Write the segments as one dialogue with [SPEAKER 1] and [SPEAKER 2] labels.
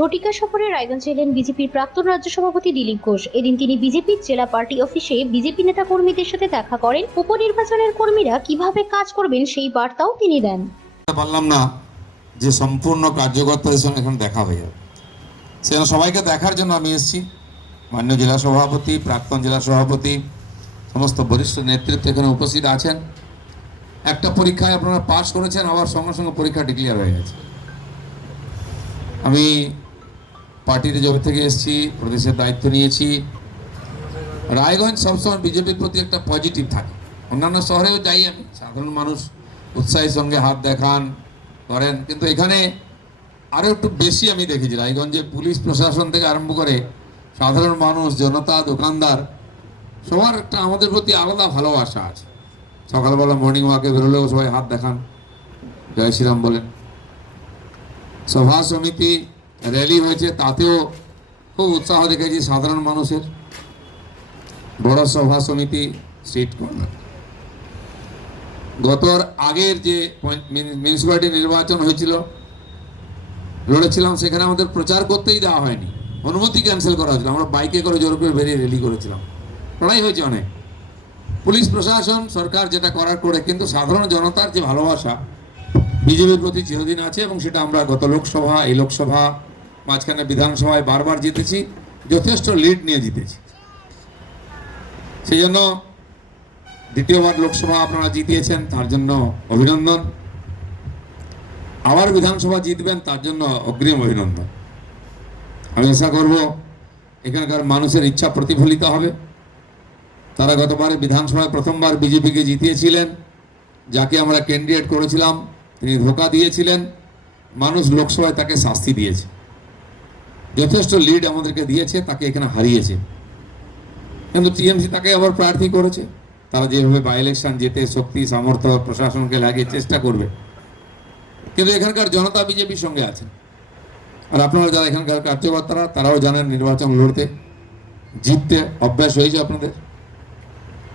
[SPEAKER 1] ঝটিকা সফরে রায়গঞ্জ এলেন বিজেপির প্রাক্তন রাজ্য সভাপতি দিলীপ ঘোষ। এদিন তিনি বিজেপির জেলা পার্টি অফিসে বিজেপি নেতা কর্মীদের সাথে দেখা করেন। উপনির্বাচনের কর্মীরা কীভাবে কাজ করবেন সেই বার্তাও তিনি দেন।
[SPEAKER 2] বলতে পারলাম না যে সম্পূর্ণ কার্যকর্তাদের সঙ্গে এখানে দেখা হয়ে যাবে। সেজন্য সবাইকে দেখার জন্য আমি এসেছি। মান্য জেলা সভাপতি, প্রাক্তন জেলা সভাপতি, সমস্ত বরিষ্ঠ নেতৃত্ব এখানে উপস্থিত আছেন। একটা পরীক্ষায় আপনারা পাশ করেছেন, আবার সঙ্গে সঙ্গে পরীক্ষা ডিক্লিয়ার হয়ে গেছে। আমি পার্টিতে জবে থেকে এসেছি, প্রদেশের দায়িত্ব নিয়েছি। রায়গঞ্জ সবসময় বিজেপির প্রতি একটা পজিটিভ থাকে। অন্যান্য শহরেও যাই আমি, সাধারণ মানুষ উৎসাহের সঙ্গে হাত দেখান করেন। কিন্তু এখানে আরও একটু বেশি আমি দেখেছি, রায়গঞ্জে পুলিশ প্রশাসন থেকে আরম্ভ করে সাধারণ মানুষ, জনতা, দোকানদার, সবার একটা আমাদের প্রতি আলাদা ভালোবাসা আছে। সকালবেলা মর্নিং ওয়াকে বেরোলেও সবাই হাত দেখান, জয় শ্রীরাম বলেন। সভা সমিতি র্যালি হয়েছে, তাতেও খুব উৎসাহ দেখেছি সাধারণ মানুষের। বড় সভা সমিতি স্ট্রিট কর্নার। গত আগের যে মিউনিসিপ্যালিটি নির্বাচন হয়েছিল, লড়েছিলাম, সেখানে আমাদের প্রচার করতেই দেওয়া হয়নি। অনুমতি ক্যান্সেল করা হয়েছিল, আমরা বাইকে করে জোর করে বেরিয়ে র্যালি করেছিলাম। লড়াই হয়েছে অনেক। পুলিশ প্রশাসন, সরকার যেটা করার করে, কিন্তু সাধারণ জনতার যে ভালোবাসা, বিজেপির প্রতি চিরদিন আছে, এবং সেটা আমরা গত লোকসভা, এই লোকসভা মাঝখানে বিধানসভায় বারবার জিতেছি, যথেষ্ট লিড নিয়ে জিতেছি। সেই জন্য দ্বিতীয়বার লোকসভা আপনারা জিতিয়েছেন, তার জন্য অভিনন্দন। আবার বিধানসভা জিতবেন, তার জন্য অগ্রিম অভিনন্দন। আমি আশা করব এখানকার মানুষের ইচ্ছা প্রতিফলিত হবে। তারা গতবারে বিধানসভায় প্রথমবার বিজেপিকে জিতিয়েছিলেন, যাকে আমরা ক্যান্ডিডেট করেছিলাম, তিনি ধোকা দিয়েছিলেন। মানুষ লোকসভায় তাকে শাস্তি দিয়েছে। যথেষ্ট লিড আমাদেরকে দিয়েছে, তাকে এখানে হারিয়েছে। কিন্তু টিএমসি তাকে আবার প্রার্থী করেছে। তারা যেভাবে বাই ইলেকশন যেতে শক্তি, সামর্থ্য, প্রশাসনকে লাগিয়ে চেষ্টা করবে। কিন্তু এখানকার জনতা বিজেপির সঙ্গে আছে। আর আপনারা যারা এখানকার কার্যকর্তারা, তারাও জানেন নির্বাচন লড়তে, জিততে অভ্যাস হয়েছে আপনাদের।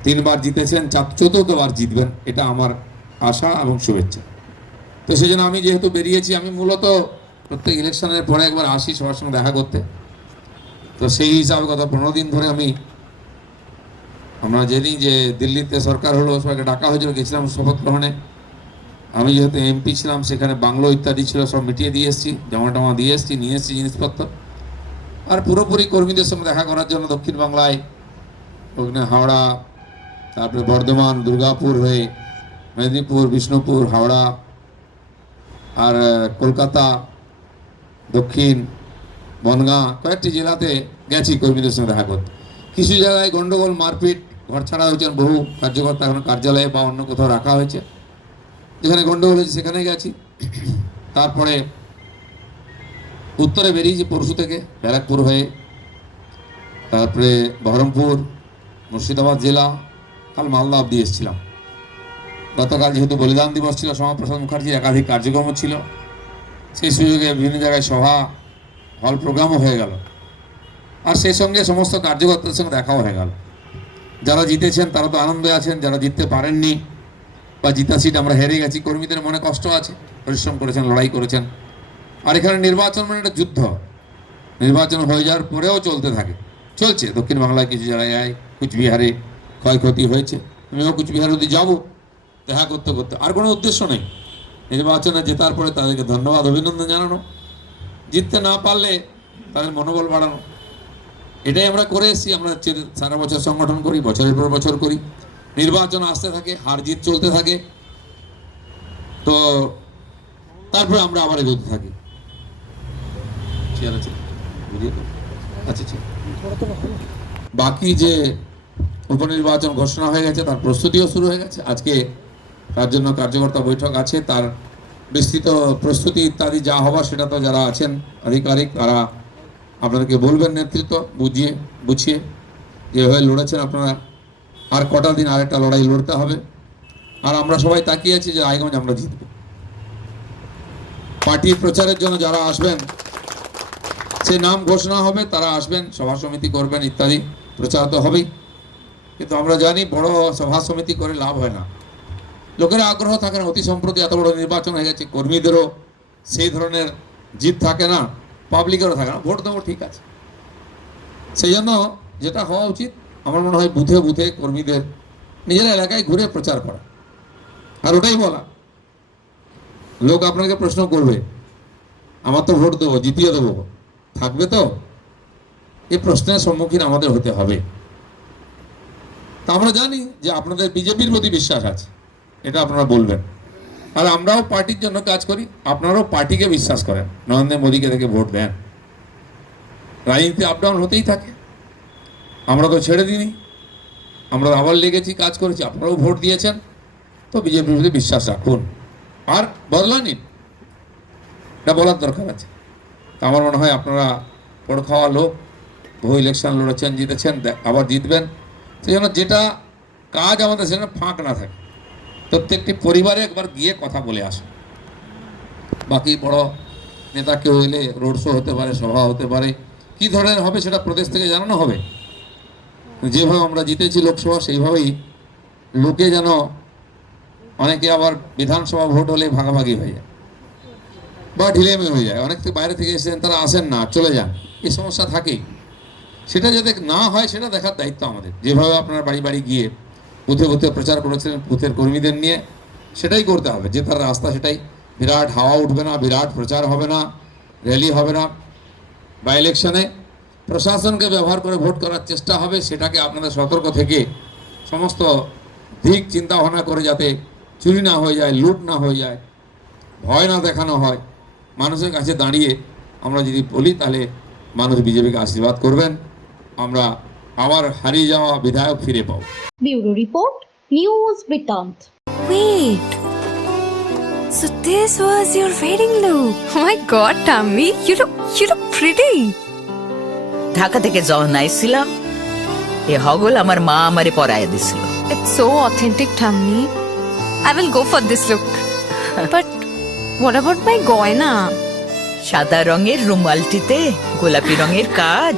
[SPEAKER 2] তিনবার জিতেছেন চতুর্থবার জিতবেন, এটা আমার আশা এবং শুভেচ্ছা। তো সেই জন্য আমি যেহেতু বেরিয়েছি, আমি মূলত প্রত্যেক ইলেকশনের পরে একবার আসি সবার সঙ্গে দেখা করতে। তো সেই হিসাবে গত পনেরো দিন ধরে আমি, আমরা যেদিন যে দিল্লিতে সরকার হলো, সবাইকে ডাকা হয়েছিল, গেছিলাম শপথ গ্রহণে। আমি যেহেতু এমপি ছিলাম, সেখানে বাংলো ইত্যাদি ছিল, সব মিটিয়ে দিয়ে এসেছি জামা টমা দিয়ে এসেছি, নিয়ে এসেছি জিনিসপত্র। আর পুরোপুরি কর্মীদের সঙ্গে দেখা করার জন্য দক্ষিণ বাংলায় ওখানে হাওড়া, তারপরে বর্ধমান, দুর্গাপুর হয়ে মেদিনীপুর, বিষ্ণুপুর, হাওড়া, আর কলকাতা দক্ষিণ, বনগাঁ, কয়েকটি জেলাতে গেছি কর্মীদের সঙ্গে দেখা করতে। কিছু জায়গায় গন্ডগোল, মারপিট, ঘর ছাড়া হয়েছেন বহু কার্যকর্তা, এখন কার্যালয়ে বা অন্য কোথাও রাখা হয়েছে। যেখানে গন্ডগোল হয়েছে সেখানে গেছি। তারপরে উত্তরে বেরিয়েছি পরশু থেকে, ব্যারাকপুর হয়ে। তারপরে বহরমপুর, মুর্শিদাবাদ জেলা, কাল মালদা অব্দি এসেছিলাম। গতকাল যেহেতু বলিদান দিবস ছিল শ্যামাপ্রসাদ মুখার্জির একাধিক কার্যক্রম ছিল। সেই সুযোগে বিভিন্ন জায়গায় সভা হল প্রোগ্রামও হয়ে গেল। আর সেই সঙ্গে সমস্ত কার্যকর্তাদের সঙ্গে দেখাও হয়ে গেল। যারা জিতেছেন, তারা তো আনন্দে আছেন, যারা জিততে পারেননি বা জিতা সিট আমরা হেরে গেছি, কর্মীদের মনে কষ্ট আছে, পরিশ্রম করেছেন, লড়াই করেছেন। আর এখানে নির্বাচন মানে একটা যুদ্ধ। নির্বাচন হয়ে যাওয়ার পরেও চলতে থাকে। চলছে। দক্ষিণ বাংলায় কিছু জায়গায় কুচবিহারে ক্ষয়ক্ষতি হয়েছে। আমিও কুচবিহার অব্দি যাব, দেখা করতে করতে। আর কোনো উদ্দেশ্য নেই। নির্বাচনে জেতার পরে তাদেরকে ধন্যবাদ, অভিনন্দন জানানো। জিততে না পারলে তাদের মনোবল বাড়ানো। এটাই আমরা করে এসেছি, আমরা সারা বছর সংগঠন করি, বছরের পর বছর করি। নির্বাচন আসতে থাকে, হার জিত চলতে থাকে। তো তারপরে আমরা আবার এগোতে থাকি। আচ্ছা আচ্ছা। বাকি যে উপনির্বাচন ঘোষণা হয়ে গেছে, তার প্রস্তুতিও শুরু হয়ে গেছে। আজকে জন্য কার্যকর্তা বৈঠক আছে, তার বিস্তৃত প্রস্তুতি ইত্যাদি যা হবার সেটা তো যারা আছেন আধিকারিক, তারা আপনাদেরকে বলবেন নেতৃত্ব, বুঝিয়ে বুঝিয়ে যেভাবে লড়েছেন আপনারা, আর কটা দিন আরেকটা লড়াই লড়তে হবে। আর আমরা সবাই তাকিয়ে আছি যে রায়গঞ্জ আমরা জিতব। পার্টি প্রচারের জন্য যারা আসবেন, সে নাম ঘোষণা হবে, তারা আসবেন, সভা সমিতি করবেন ইত্যাদি, প্রচার তো হবেই। কিন্তু আমরা জানি বড় সভা সমিতি করে লাভ হয় না। লোকের আগ্রহ থাকে না, অতি সম্প্রতি এত বড় নির্বাচন হয়ে গেছে, কর্মীদেরও সেই ধরনের জিত থাকে না পাবলিকেরও থাকে না, ভোট দেবো ঠিক আছে। সেই জন্য যেটা হওয়া উচিত, আমার মনে হয় বুথে বুথে কর্মীদের নিজের এলাকায় ঘুরে প্রচার করা। আর ওটাই বলা, লোক আপনাকে প্রশ্ন করবে, আমার তো ভোট দেবো, জিতিয়ে দেবো, থাকবে তো? এই প্রশ্নের সম্মুখীন আমাদের হতে হবে। তা আমরা জানি যে আপনাদের বিজেপির প্রতি বিশ্বাস আছে। এটা আপনারা বলবেন। আর আমরাও পার্টির জন্য কাজ করি, আপনারাও পার্টিকে বিশ্বাস করেন। নরেন্দ্র মোদীকে দেখে ভোট দেন। রাজনীতি আপ ডাউন হতেই থাকে। আমরা তো ছেড়ে দিইনি। আমরা আবার লেগেছি, কাজ করেছি, আপনারাও ভোট দিয়েছেন। তো বিজেপির প্রতি বিশ্বাস রাখুন। আর বদলা নিন। এটা বলার দরকার আছে। তা আমার মনে হয় আপনারা পড় খাওয়া লোক, বহু ইলেকশন লড়েছেন, জিতেছেন আবার জিতবেন। সেই জন্য যেটা কাজ আমাদের সেখানে ফাঁক না থাকে। প্রত্যেকটি পরিবারে একবার গিয়ে কথা বলে আসুন বাকি বড় নেতা কেউ এলে রোড শো হতে পারে, সভা হতে পারে, কি ধরনের হবে সেটা প্রদেশ থেকে জানানো হবে? যেভাবে আমরা জিতেছি লোকসভা, সেইভাবেই লোকে যেন অনেকে আবার বিধানসভা ভোট হলে ভাগাভাগি হয়ে যায় বা ঢিলেমি হয়ে যায়। অনেক বাইরে থেকে এসেছেন, তারা আসেন না, চলে যান। এই সমস্যা থাকেই। সেটা যাতে না হয়, সেটা দেখার দায়িত্ব আমাদের। যেভাবে আপনারা বাড়ি বাড়ি গিয়ে বুথে বুথে প্রচার করেছিলেন, বুথের কর্মীদের নিয়ে। সেটাই করতে হবে যে তার রাস্তা সেটাই। বিরাট হাওয়া উঠবে না, বিরাট প্রচার হবে না র্যালি হবে না। বা ইলেকশনে প্রশাসনকে ব্যবহার করে ভোট করার চেষ্টা হবে, সেটাকে আপনাদের সতর্ক থেকে সমস্ত দিক চিন্তা ভাবনা করে যাতে চুরি না হয়ে যায়, লুট না হয়ে যায়, ভয় না দেখানো হয়, মানুষের কাছে দাঁড়িয়ে আমরা যদি বলি, তাহলে মানুষ বিজেপিকে আশীর্বাদ করবেন। আমরা আবার হারিয়ে যাওয়া বিধায়ক ফিরে পাবো
[SPEAKER 1] ব্যুরো রিপোর্ট নিউজ বৃত্তান্ত
[SPEAKER 3] Wait. So this was your wedding look. Oh my god, Tammy, you look you look pretty.
[SPEAKER 4] Dhaka থেকে যখন আইছিলাম এ হগল আমার মা আমারে পরায় দিছিল
[SPEAKER 3] It's so authentic, Tammy. I will go for this look. but what about my goina?
[SPEAKER 4] সাদা রঙের রুমালটিতে গোলাপি রঙের কাজ